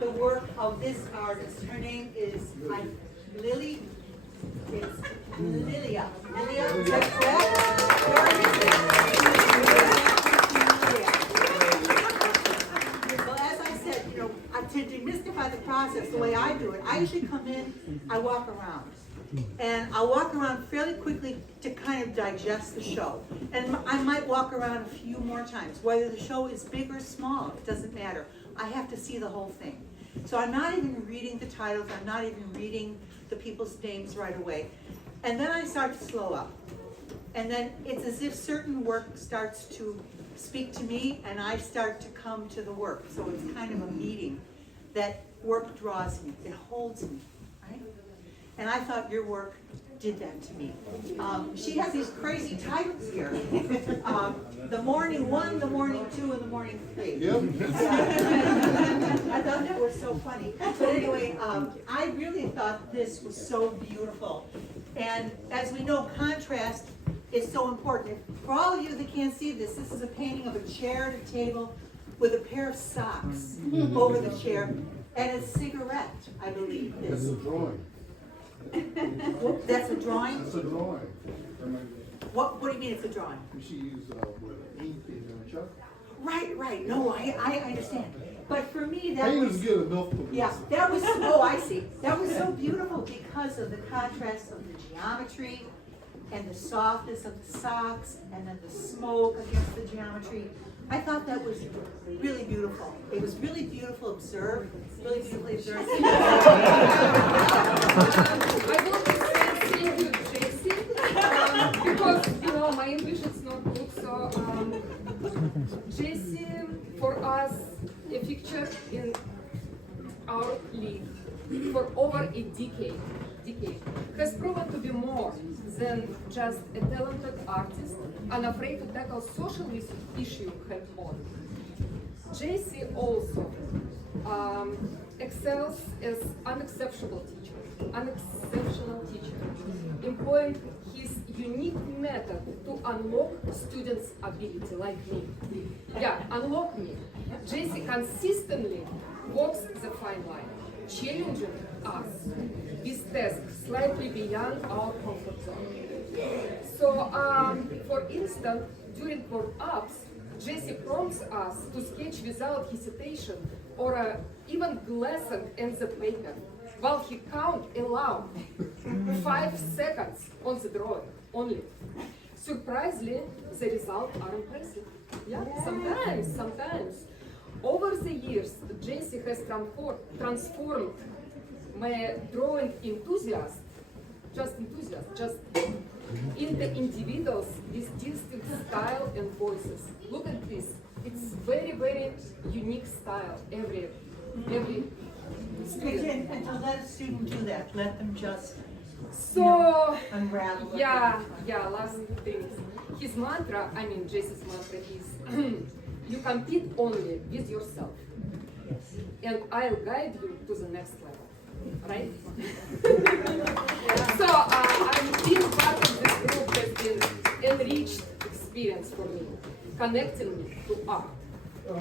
the work of this artist. Her name is Lily. It's Lilia. Lilia, is that correct? Well, as I said, to demystify the process, the way I do it, I usually come in, I walk around. And I'll walk around fairly quickly to kind of digest the show. And I might walk around a few more times. Whether the show is big or small, it doesn't matter. I have to see the whole thing. So I'm not even reading the titles, I'm not even reading the people's names right away. And then I start to slow up. And then it's as if certain work starts to speak to me and I start to come to the work. So it's kind of a meeting that work draws me, it holds me, right? And I thought your work did that to me. She has these crazy titles here. The morning 1, the morning 2, and the morning 3. Yep. I thought that was so funny. But anyway, I really thought this was so beautiful. And as we know, contrast is so important. For all of you that can't see this, this is a painting of a chair and a table with a pair of socks over the chair and a cigarette, I believe. That's a drawing. That's a drawing? That's a drawing. What do you mean it's a drawing? She used with ink and chalk. Right. No, I understand. But for me, that Paint was... is good enough for me. Yeah, that was, oh, I see. That was so beautiful because of the contrast of the geometry and the softness of the socks and then the smoke against the geometry. I thought that was really beautiful. It was really beautiful observed, really beautifully observed. I want to say thank you, Jessie, because my English is not good. So Jessie, for us, a picture in our league for over a decade has proven to be more than just a talented artist unafraid to tackle social issue head on. Jessie also excels as an exceptional teacher, employing his unique method to unlock students' ability, like me. Yeah, unlock me. Jessie consistently walks the fine line, challenging us with tasks slightly beyond our comfort zone. So, for instance, during warm-ups, Jessie prompts us to sketch without hesitation or even glancing at the paper, while he counts aloud 5 seconds on the drawing only. Surprisingly, the results are impressive. Yeah, sometimes. Over the years, Jessie has transformed my drawing enthusiast into individuals with distinct style and voices. Look at this. It's very, very unique style, every student. And to let a student do that, let them just unravel. Yeah, last thing. His mantra, Jessie's mantra is, you compete only with yourself. And I'll guide you to the next level. Right? So being part of this group has been enriched experience for me, connecting me to art. And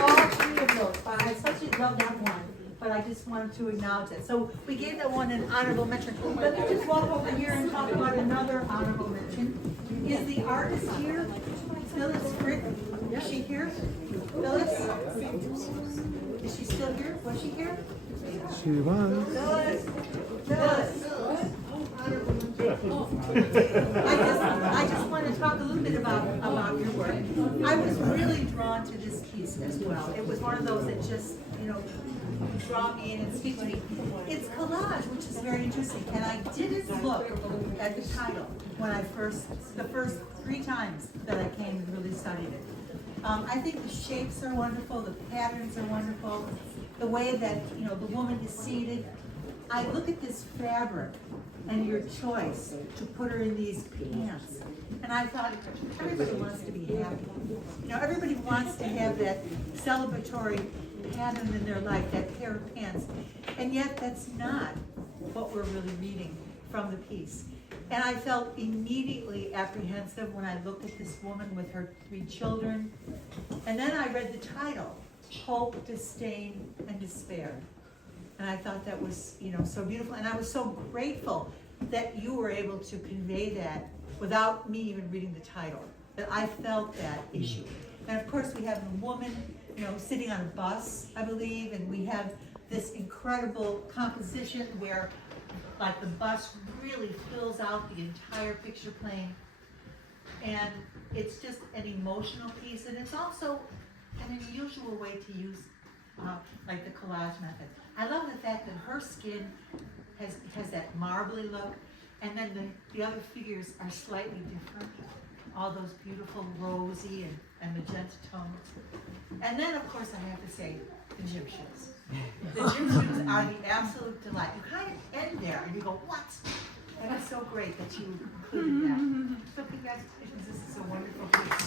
all 3 of those. I especially love that one, but I just wanted to acknowledge it. So we gave that one an honorable mention. Let me just walk over here and talk about another honorable mention. Is the artist here? Phyllis Frick. Is she here? Phyllis? Is she still here? Was she here? She was. Phyllis. I just want to talk a little bit about your work. I was really drawn to this piece as well. It was one of those that just, draw me in and speak to me. It's collage, which is very interesting. And I didn't look at the title when the first 3 times that I came and really studied it. I think the shapes are wonderful, the patterns are wonderful, the way that, the woman is seated. I look at this fabric and your choice to put her in these pants. And I thought, everybody wants to be happy. Everybody wants to have that celebratory pattern in their life, that pair of pants. And yet that's not what we're really reading from the piece. And I felt immediately apprehensive when I looked at this woman with her 3 children. And then I read the title, Hope, Disdain, and Despair. And I thought that was, so beautiful. And I was so grateful that you were able to convey that without me even reading the title, that I felt that issue. And of course, we have a woman, sitting on a bus, I believe, and we have this incredible composition where like the bus really fills out the entire picture plane. And it's just an emotional piece, and it's also an unusual way to use like the collage method. I love the fact that her skin has that marbly look, and then the other figures are slightly different. All those beautiful rosy and magenta tones. And then, of course, I have to say, the Egyptians. The Egyptians are the absolute delight. You kind of end there and you go, what? And it's so great that you included that. So congratulations, this is a wonderful piece.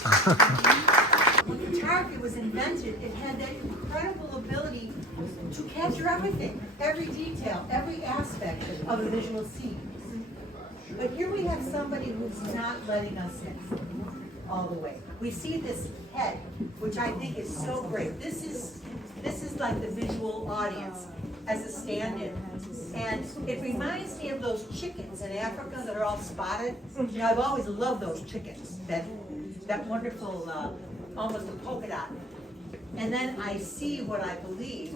When photography was invented, it had that incredible ability to capture everything, every detail, every aspect of a visual scene. But here we have somebody who's not letting us in all the way. We see this head, which I think is so great. This is like the visual audience as a stand-in. And it reminds me of those chickens in Africa that are all spotted. I've always loved those chickens, that wonderful, almost a polka dot. And then I see what I believe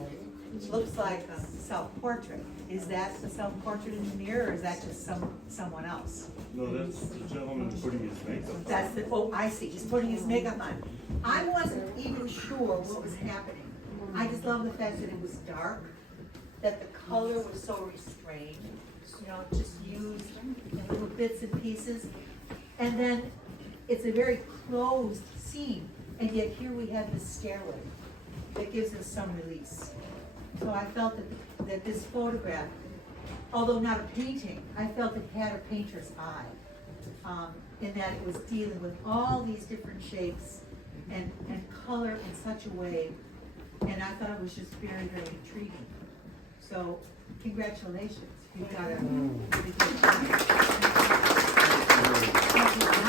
looks like a self-portrait. Is that a self-portrait in the mirror, or is that just someone else? No, that's the gentleman putting his makeup on. I see, he's putting his makeup on. I wasn't even sure what was happening. I just love the fact that it was dark, that the color was so restrained, just used in little bits and pieces. And then it's a very closed scene, and yet here we have this stairway that gives us some release. So I felt that this photograph, although not a painting, I felt it had a painter's eye, in that it was dealing with all these different shapes and color in such a way, and I thought it was just very, very intriguing. So, congratulations. You've got a really good job.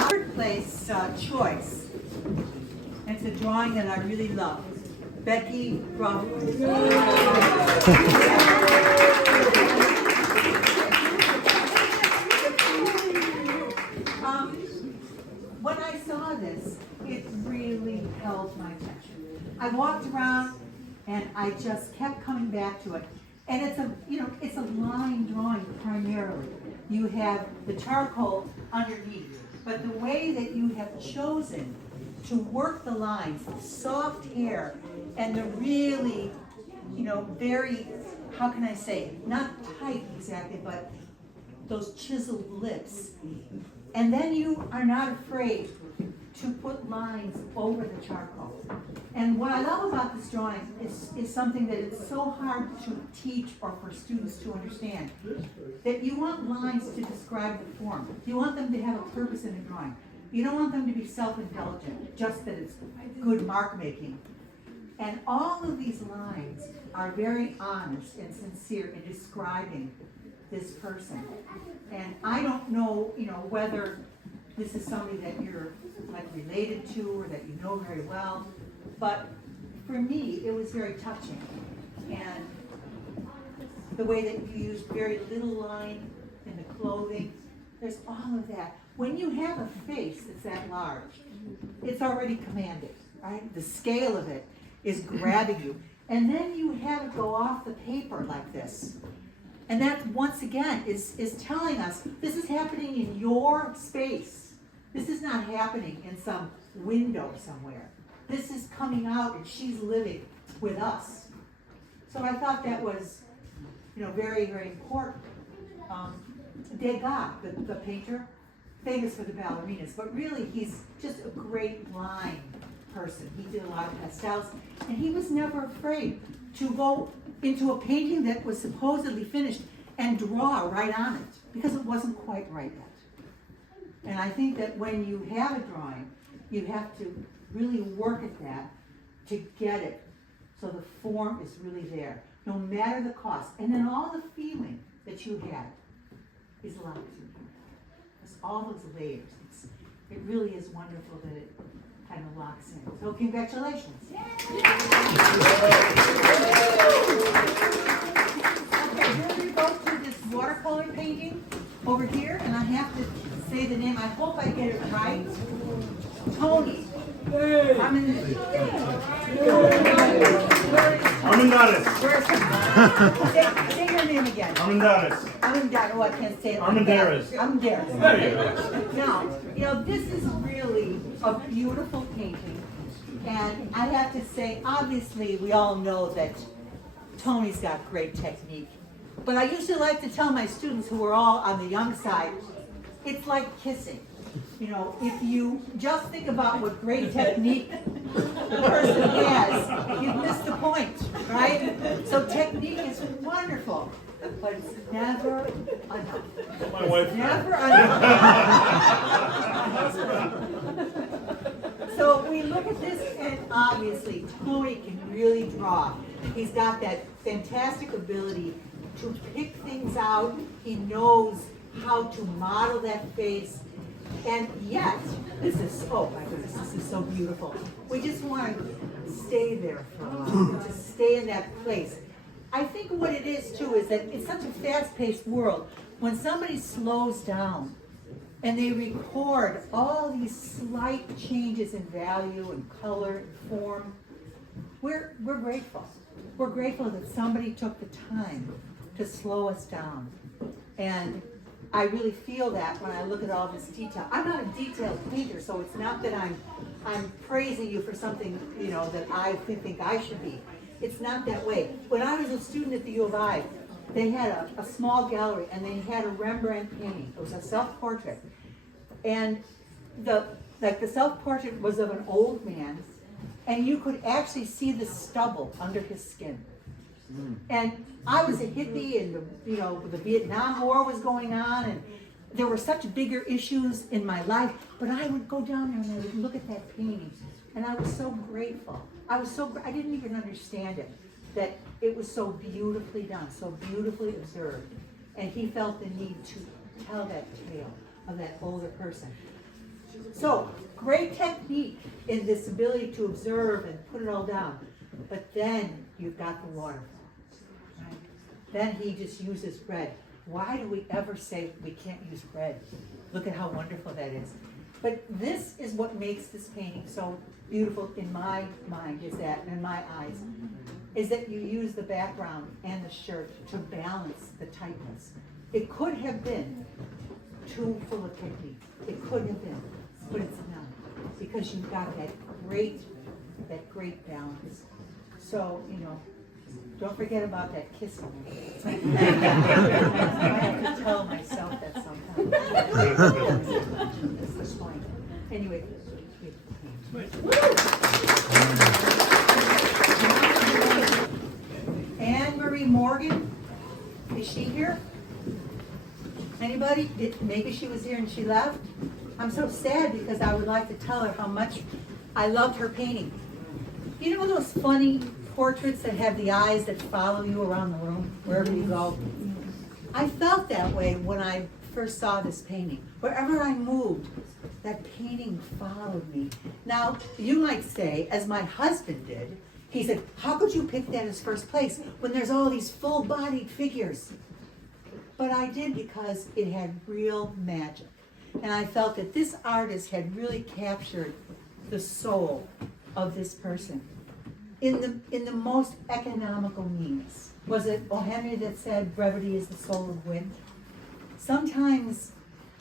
Third place choice. And it's a drawing that I really love. Peggy Dee. When I saw this, it really held my attention. I walked around and I just kept coming back to it. And it's a line drawing primarily. You have the charcoal underneath, but the way that you have chosen to work the lines, soft hair, and the really, very, how can I say, not tight exactly, but those chiseled lips. And then you are not afraid to put lines over the charcoal. And what I love about this drawing is something that it's so hard to teach or for students to understand, that you want lines to describe the form. You want them to have a purpose in the drawing. You don't want them to be self-indulgent, just that it's good mark making. And all of these lines are very honest and sincere in describing this person. And I don't know, whether this is somebody that you're like related to or that you know very well, but for me, it was very touching. And the way that you used very little line in the clothing, there's all of that. When you have a face that's that large, it's already commanded, right? The scale of it is grabbing you. And then you have it go off the paper like this. And that, once again, is telling us this is happening in your space. This is not happening in some window somewhere. This is coming out and she's living with us. So I thought that was, very, very important. Degas, the painter, famous for the ballerinas, but really he's just a great line person. He did a lot of pastels, and he was never afraid to go into a painting that was supposedly finished and draw right on it, because it wasn't quite right yet. And I think that when you have a drawing, you have to really work at that to get it so the form is really there, no matter the cost. And then all the feeling that you had is locked in here. all those layers. It really is wonderful that it kind of locks in. So congratulations. Okay, we're going to go to this watercolor painting over here, and I have to say the name. I hope I get it right. Tony. Armendariz. Say your name again. Armendariz. Armendariz. Oh, I can't say it. Armendariz. Armendariz. There you go. Now, this is really a beautiful painting. And I have to say, obviously, we all know that Tony's got great technique. But I usually like to tell my students who are all on the young side, it's like kissing. If you just think about what great technique the person has, you've missed the point, right? So technique is wonderful, but it's never enough. My wife. Never enough. So we look at this, and obviously Tony can really draw. He's got that fantastic ability to pick things out. He knows how to model that face. And yet, this is, oh my goodness, this is so beautiful. We just want to stay there for a while, just stay in that place. I think what it is too is that it's such a fast-paced world. When somebody slows down and they record all these slight changes in value and color and form, we're grateful. We're grateful that somebody took the time to slow us down. And I really feel that when I look at all this detail. I'm not a detailed painter, so it's not that I'm praising you for something, that I think I should be. It's not that way. When I was a student at the U of I, they had a small gallery, and they had a Rembrandt painting. It was a self-portrait. And the self-portrait was of an old man, and you could actually see the stubble under his skin. And I was a hippie, and the Vietnam War was going on, and there were such bigger issues in my life. But I would go down there and I would look at that painting, and I was so grateful. I didn't even understand it, that it was so beautifully done, so beautifully observed. And he felt the need to tell that tale of that older person. So great technique in this ability to observe and put it all down. But then you've got the waterfall. Then he just uses red. Why do we ever say we can't use red? Look at how wonderful that is. But this is what makes this painting so beautiful in my mind, in my eyes, is that you use the background and the shirt to balance the tightness. It could have been too full of technique. It could have been, but it's not, because you've got that great balance. So, don't forget about that kissing. I have to tell myself that sometimes. That's the point. Anyway. Anne Marie Morgan, is she here? Anybody? Maybe she was here and she left. I'm so sad because I would like to tell her how much I loved her painting. You know those funny portraits that have the eyes that follow you around the room, wherever you go? I felt that way when I first saw this painting. Wherever I moved, that painting followed me. Now, you might say, as my husband did, he said, how could you pick that as first place when there's all these full-bodied figures? But I did because it had real magic. And I felt that this artist had really captured the soul of this person in the most economical means. Was it O. Henry that said, brevity is the soul of wit? Sometimes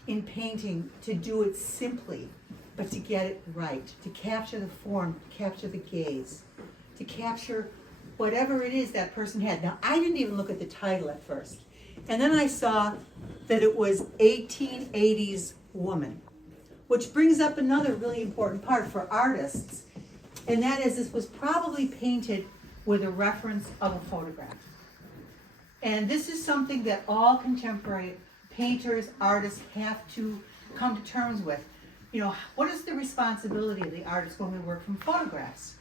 in painting, to do it simply, but to get it right, to capture the form, to capture the gaze, to capture whatever it is that person had. Now, I didn't even look at the title at first. And then I saw that it was 1880s woman, which brings up another really important part for artists, and that is this was probably painted with a reference of a photograph. And this is something that all contemporary painters, artists have to come to terms with. What is the responsibility of the artist when we work from photographs?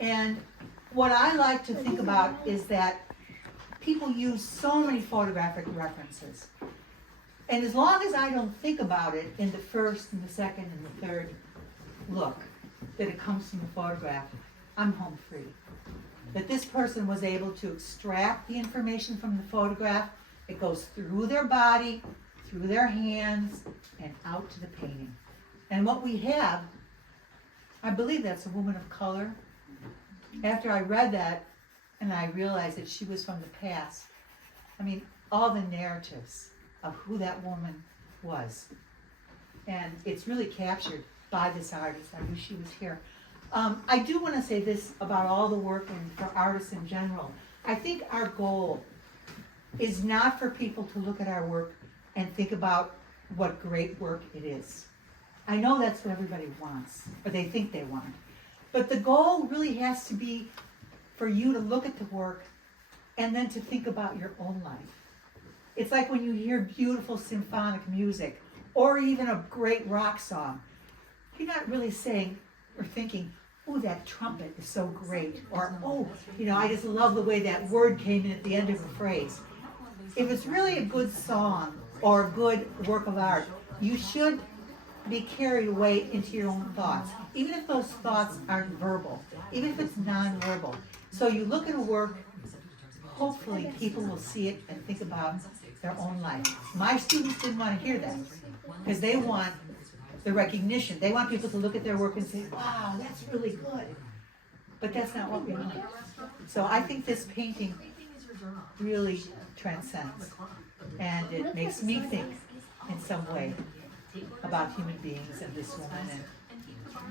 And what I like to think about is that people use so many photographic references. And as long as I don't think about it in the first and the second and the third look, that it comes from the photograph, I'm home free. That this person was able to extract the information from the photograph, it goes through their body, through their hands, and out to the painting. And what we have, I believe that's a woman of color. After I read that, and I realized that she was from the past, I mean, all the narratives of who that woman was. And it's really captured by this artist. I wish she was here. I do want to say this about all the work and for artists in general. I think our goal is not for people to look at our work and think about what great work it is. I know that's what everybody wants, or they think they want. But the goal really has to be for you to look at the work and then to think about your own life. It's like when you hear beautiful symphonic music or even a great rock song, you're not really saying or thinking, oh, that trumpet is so great, or oh, I just love the way that word came in at the end of a phrase. If it's really a good song or a good work of art, you should be carried away into your own thoughts, even if those thoughts aren't verbal, even if it's non-verbal. So you look at a work, hopefully people will see it and think about their own life. My students didn't want to hear that, because they want the recognition. They want people to look at their work and say, wow, that's really good. But that's not what we want. So I think this painting really transcends. And it makes me think in some way about human beings and this woman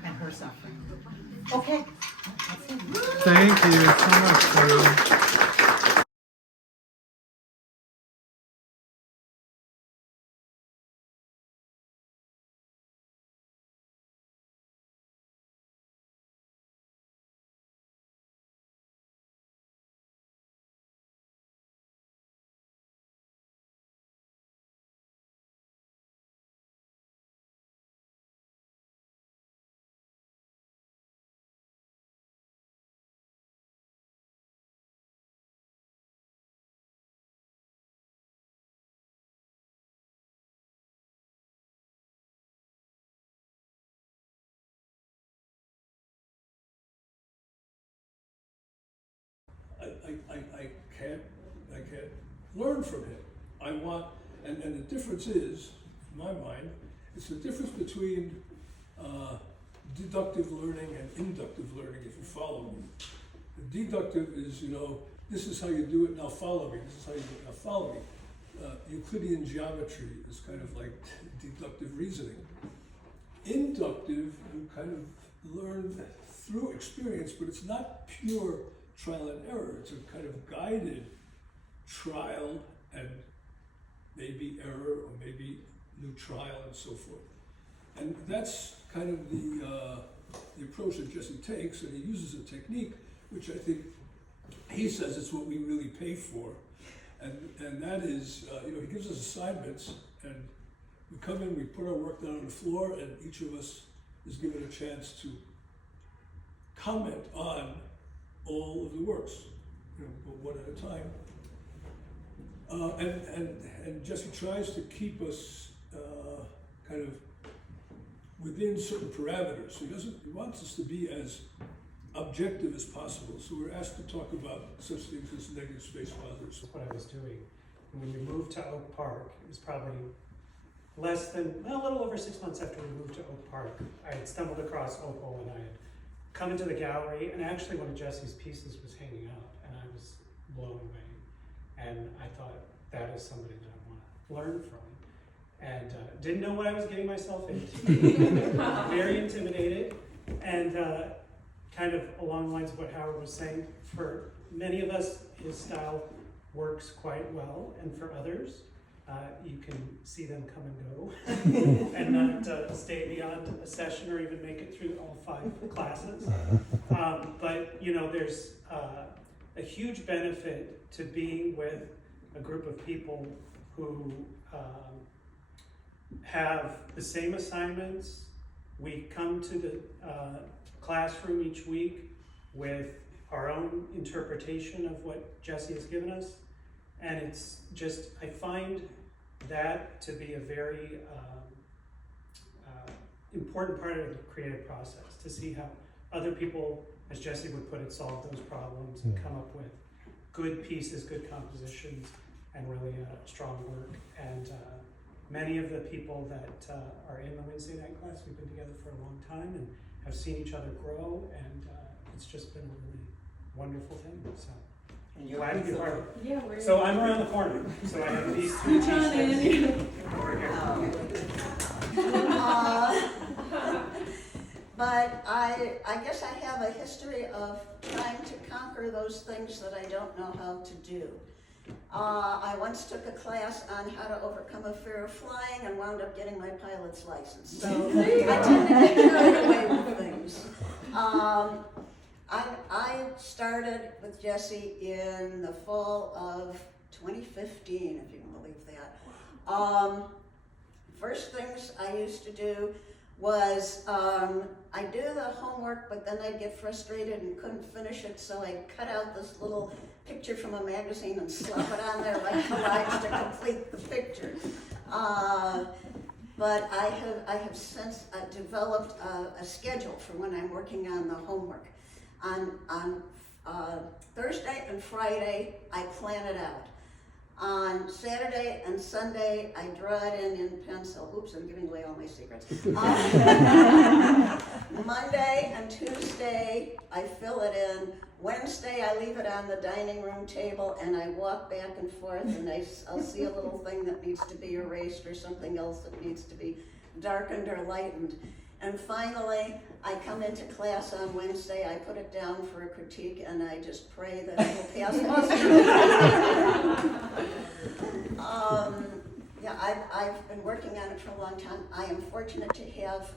and her suffering. Okay, that's it. Thank you so much, Peggy. I can't learn from him. I want, and the difference is, in my mind, it's the difference between deductive learning and inductive learning, if you follow me. The deductive is, this is how you do it, now follow me. This is how you do it, now follow me. Euclidean geometry is kind of like deductive reasoning. Inductive, you kind of learn through experience, but it's not pure trial and error. It's a kind of guided trial and maybe error or maybe new trial and so forth. And that's kind of the approach that Jesse takes, and he uses a technique which I think he says it's what we really pay for. And that is, he gives us assignments, and we come in, we put our work down on the floor, and each of us is given a chance to comment on all of the works, one at a time. And Jesse tries to keep us kind of within certain parameters. So he wants us to be as objective as possible. So we're asked to talk about such things as negative space positives. What I was doing. And when we moved to Oak Park, it was probably a little over 6 months after we moved to Oak Park, I had stumbled across OPAL, and I had come into the gallery, and actually one of Jesse's pieces was hanging out, and I was blown away. And I thought, that is somebody that I want to learn from. And didn't know what I was getting myself into. Very intimidated, and kind of along the lines of what Howard was saying, for many of us, his style works quite well, and for others, you can see them come and go and not stay beyond a session or even make it through all 5 classes. But there's a huge benefit to being with a group of people who have the same assignments. We come to the classroom each week with our own interpretation of what Jesse has given us. And it's just, I find that to be a very important part of the creative process, to see how other people, as Jesse would put it, solve those problems and come up with good pieces, good compositions, and really strong work. And many of the people that are in the Wednesday night class, we've been together for a long time and have seen each other grow, and it's just been a really wonderful thing. So And you're glad to be part of it. Yeah, we're So I'm around the corner, so I have these two pieces over here. But I guess I have a history of trying to conquer those things that I don't know how to do. I once took a class on how to overcome a fear of flying and wound up getting my pilot's license. So I tend to get carried away with things. I started with Jesse in the fall of 2015, if you can believe that. First things I used to do was I'd do the homework, but then I'd get frustrated and couldn't finish it, so I'd cut out this little picture from a magazine and slap it on there like collage to complete the picture. But I have since developed a schedule for when I'm working on the homework. On Thursday and Friday, I plan it out. On Saturday and Sunday, I draw it in pencil. Oops, I'm giving away all my secrets. Monday and Tuesday, I fill it in. Wednesday, I leave it on the dining room table and I walk back and forth, and I'll see a little thing that needs to be erased or something else that needs to be darkened or lightened. And finally, I come into class on Wednesday, I put it down for a critique, and I just pray that it will pass muster. Yeah, I've been working on it for a long time. I am fortunate to have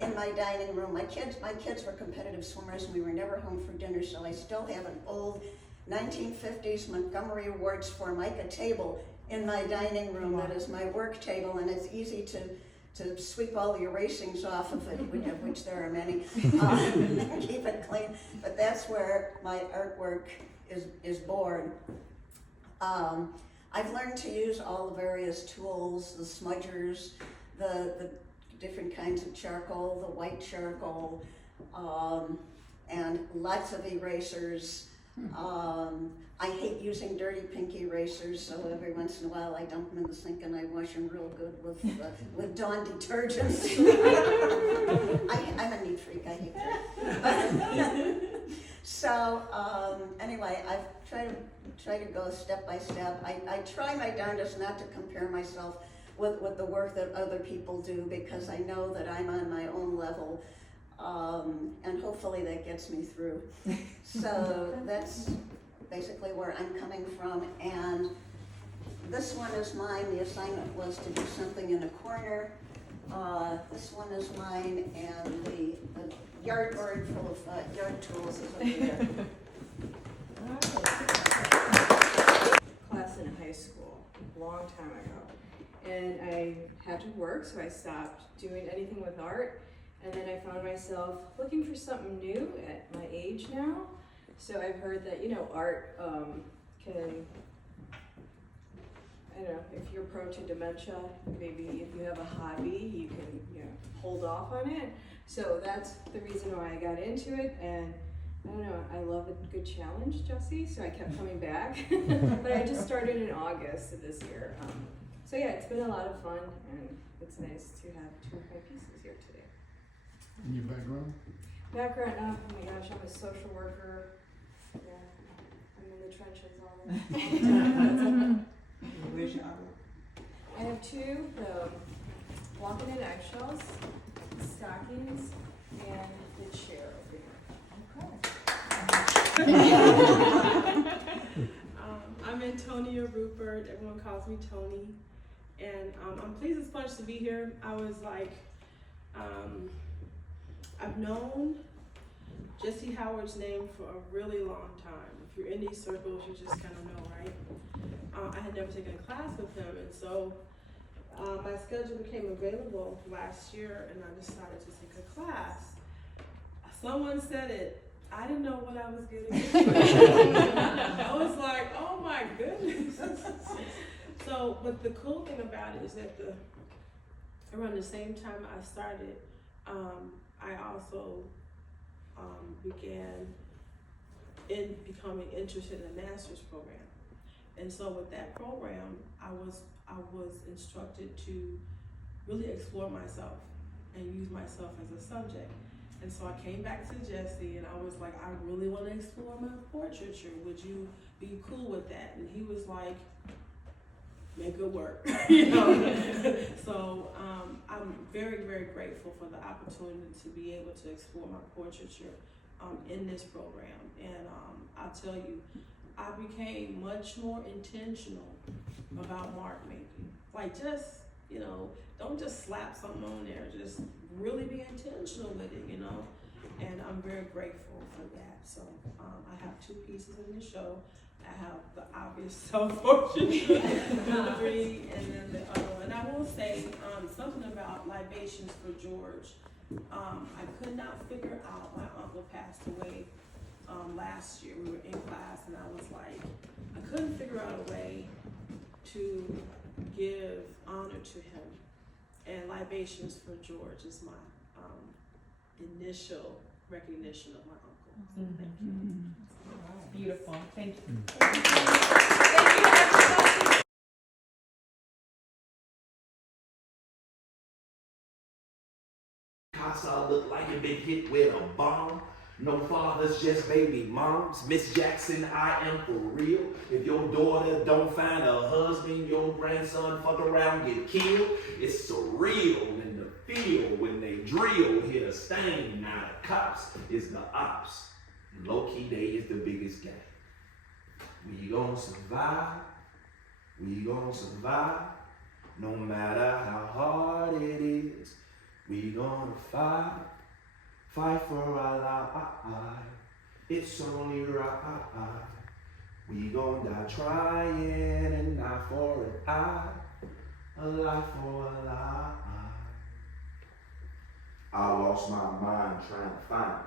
in my dining room, my kids were competitive swimmers, and we were never home for dinner, so I still have an old 1950s Montgomery Ward's Formica table in my dining room that is my work table, and it's easy to sweep all the erasings off of it, which there are many, and keep it clean. But that's where my artwork is born. I've learned to use all the various tools, the smudgers, the different kinds of charcoal, the white charcoal, and lots of erasers. I hate using dirty pink erasers, so every once in a while I dump them in the sink and I wash them real good with Dawn detergent. I'm a neat freak, I hate that. So anyway, I've tried to go step by step. I try my darndest not to compare myself with the work that other people do, because I know that I'm on my own level, and hopefully that gets me through. So that's basically where I'm coming from, and this one is mine. The assignment was to do something in a corner. This one is mine, and the yardboard full of yard tools is over there. Class in high school, a long time ago, and I had to work, so I stopped doing anything with art, and then I found myself looking for something new at my age now. So I've heard that, art can, I don't know, if you're prone to dementia, maybe if you have a hobby, you can, hold off on it. So that's the reason why I got into it, and I don't know, I love a good challenge, Jesse, so I kept coming back. But I just started in August of this year. So yeah, it's been a lot of fun, and it's nice to have two of my pieces here today. And your background? Background, oh my gosh, I'm a social worker. Yeah, I'm in the trenches all the time. Where's your artwork? I have two, walking in eggshells, stockings, and the chair over here. I'm Antonia Rupert. Everyone calls me Tony. And I'm pleased as punch to be here. I was like, I've known Jesse Howard's name for a really long time. If you're in these circles, you just kind of know, right? I had never taken a class with him, and so my schedule became available last year, and I decided to take a class. Someone said it. I didn't know what I was getting into. I was like, oh my goodness. So, but the cool thing about it is that around the same time I started, I also began becoming interested in a master's program. And so with that program, I was instructed to really explore myself and use myself as a subject. And so I came back to Jesse and I was like, I really want to explore my portraiture. Would you be cool with that? And he was like, make it work, you know. So I'm very, very grateful for the opportunity to be able to explore my portraiture in this program. And I'll tell you, I became much more intentional about mark making. Like just, you know, don't just slap something on there, just really be intentional with it, you know. And I'm very grateful for that. So I have 2 pieces in the show. I have the obvious self-portrait jewelry, and then the other one. And I will say something about Libations for George. I could not figure out, my uncle passed away last year. We were in class and I was like, I couldn't figure out a way to give honor to him. And Libations for George is my initial recognition of my uncle. So thank you. Beautiful. Thank you. Thank you, everybody. Casa look like it been hit with a bomb. No fathers, just baby moms. Miss Jackson, I am for real. If your daughter don't find a husband, your grandson fuck around, get killed. It's surreal in the field when they drill, hit a stain. Now the cops is the ops. Low-key, they is the biggest gang. We gon' survive. We gon' survive. No matter how hard it is. We gonna fight. Fight for our life. It's only right. We gon' die trying and not for an eye. A life for a lie. I lost my mind trying to find it.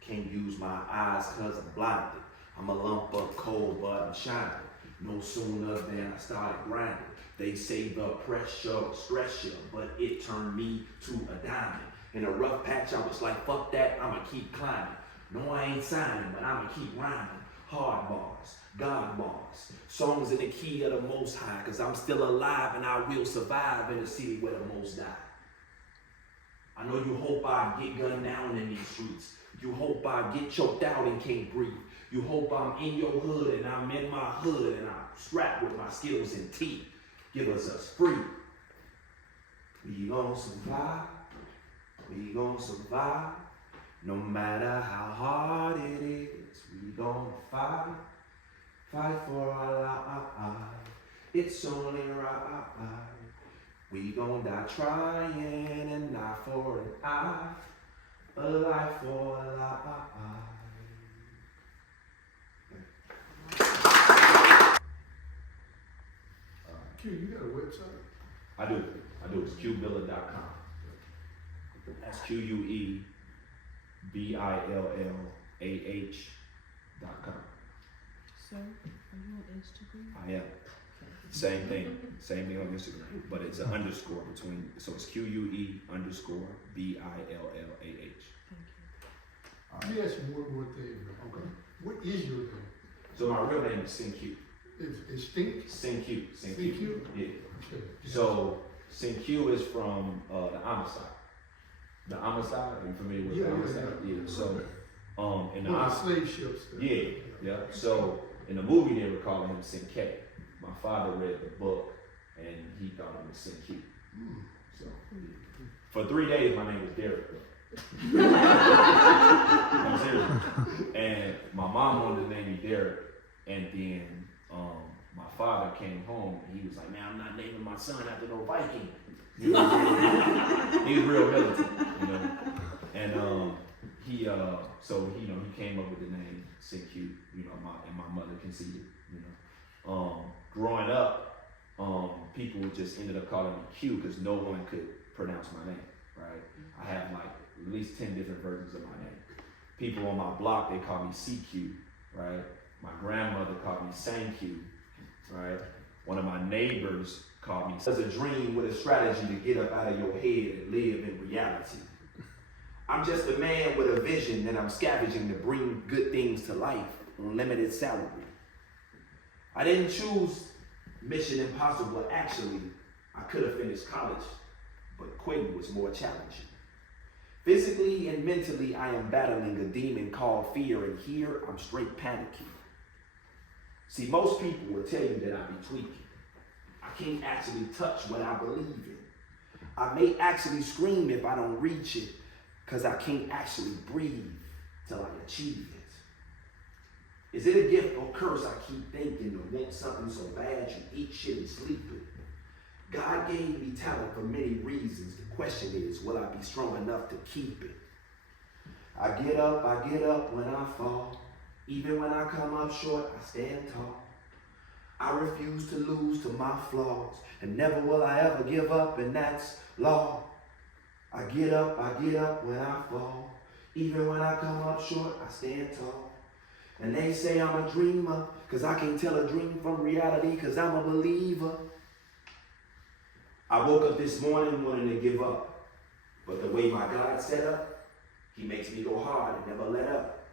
Can't use my eyes cause I'm blinded. I'm a lump of coal but I'm shining. No sooner than I started grinding. They say the pressure stress you, but it turned me to a diamond. In a rough patch, I was like, fuck that, I'ma keep climbing. No, I ain't signing, but I'ma keep rhyming. Hard bars, God bars, songs in the key of the Most High, cause I'm still alive and I will survive in the city where the most die. I know you hope I get gunned down in these streets. You hope I get choked out and can't breathe. You hope I'm in your hood and I'm in my hood and I'm strapped with my skills and teeth. Give us free. We gon' survive. We gon' survive. No matter how hard it is. We gon' fight. Fight for our life. It's only right. We gon' die trying and not for an eye. A life for a life. Q, you got a website? I do. It's QVillah.com. That's QUEBILLAH.com. So, are you on Instagram? I am. Same thing on Instagram, but it's an underscore between, so it's QUE_BILLAH. Let me ask you one more thing. Okay. What is your name? So my real name is SynQ. It's Stink? SynQ. SynQ? Yeah. Okay. So SynQ is from the Amistad. The Amistad, are you familiar with the Amistad? Yeah. So in the slave ships. Yeah. So in the movie they were calling him SynK. My father read the book and he thought it was SynQ. So for 3 days my name was Derek. I'm serious. And my mom wanted to name me Derek, and then my father came home and he was like, man, I'm not naming my son after no Viking. You know? He was real militant, you know. And he came up with the name SynQ, you know, and my mother conceived it, you know. Growing up, people just ended up calling me Q because no one could pronounce my name, right? I have like at least 10 different versions of my name. People on my block, they call me CQ, right? My grandmother called me SanQ, right? One of my neighbors called me, "There's a dream with a strategy to get up out of your head and live in reality." I'm just a man with a vision that I'm scavenging to bring good things to life on limited salary. I didn't choose Mission Impossible. Actually, I could have finished college, but quitting was more challenging. Physically and mentally, I am battling a demon called fear, and here I'm straight panicking. See, most people will tell you that I be tweaking. I can't actually touch what I believe in. I may actually scream if I don't reach it, because I can't actually breathe till I achieve it. Is it a gift or curse? I keep thinking to want something so bad you eat shit and sleep it. God gave me talent for many reasons. The question is, will I be strong enough to keep it? I get up when I fall. Even when I come up short, I stand tall. I refuse to lose to my flaws, and never will I ever give up, and that's law. I get up when I fall. Even when I come up short, I stand tall. And they say I'm a dreamer, cause I can't tell a dream from reality, cause I'm a believer. I woke up this morning wanting to give up, but the way my God set up, he makes me go hard and never let up.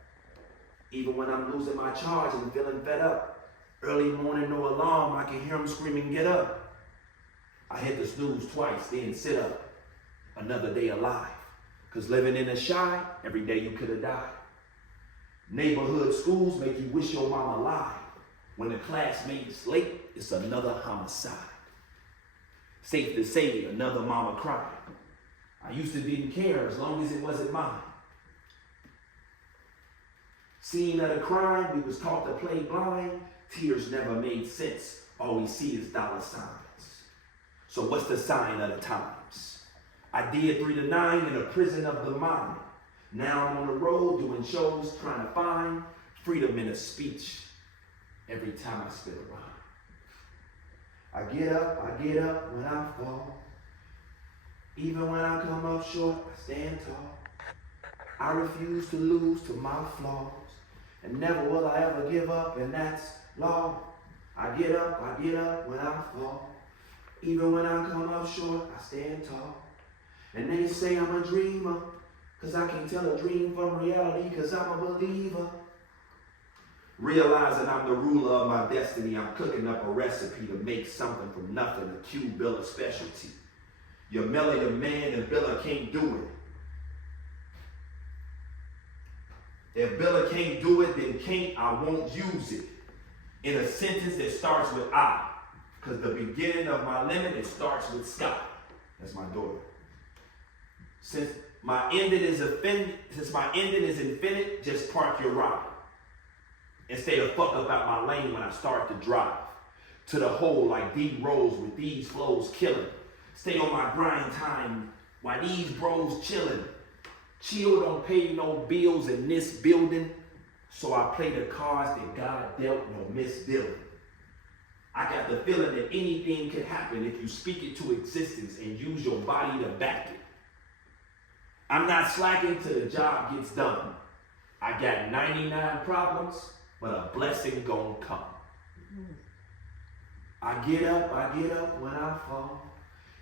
Even when I'm losing my charge and feeling fed up, early morning, no alarm, I can hear him screaming, get up. I hit the snooze twice, then sit up. Another day alive. Cause living in a shy, every day you could have died. Neighborhood schools make you wish your mama lied. When the classmate's late, it's another homicide. Safe to say, another mama cried. I used to didn't care as long as it wasn't mine. Scene of the crime, we was taught to play blind. Tears never made sense. All we see is dollar signs. So what's the sign of the times? I did 3 to 9 in a prison of the mind. Now I'm on the road doing shows, trying to find freedom in a speech every time I spit a rhyme. I get up when I fall. Even when I come up short, I stand tall. I refuse to lose to my flaws, and never will I ever give up, and that's law. I get up when I fall. Even when I come up short, I stand tall. And they say I'm a dreamer, cause I can tell a dream from reality, cause I'm a believer. Realizing I'm the ruler of my destiny, I'm cooking up a recipe to make something from nothing, a Q Villah specialty. Your Melly the man and Villah can't do it. If Villah can't do it, then can't, I won't use it. In a sentence that starts with I, because the beginning of my limit, it starts with sky. That's my daughter. Since my ending is infinite, just park your ride. And stay the fuck up out my lane when I start to drive. To the hole like D rolls with these flows killing. Stay on my grind time while these bros chilling. Chill, don't pay no bills in this building. So I play the cards that God dealt, no misdealing. I got the feeling that anything could happen if you speak it to existence and use your body to back it. I'm not slacking till the job gets done. I got 99 problems, but a blessing gon' come. I get up when I fall.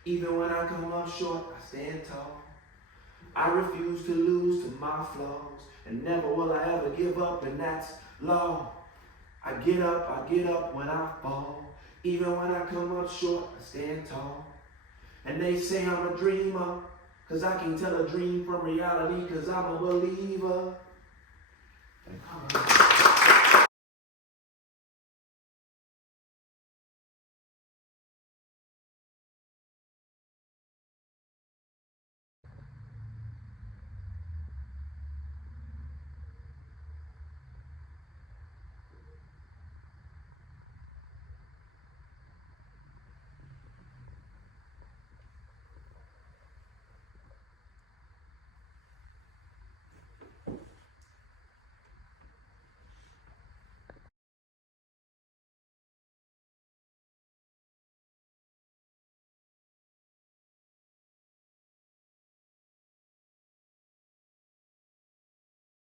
Even when I come up short, I stand tall. I refuse to lose to my flaws, and never will I ever give up, and that's law. I get up when I fall. Even when I come up short, I stand tall. And they say I'm a dreamer, cause I can tell a dream from reality, cause I'm a believer. Thank you.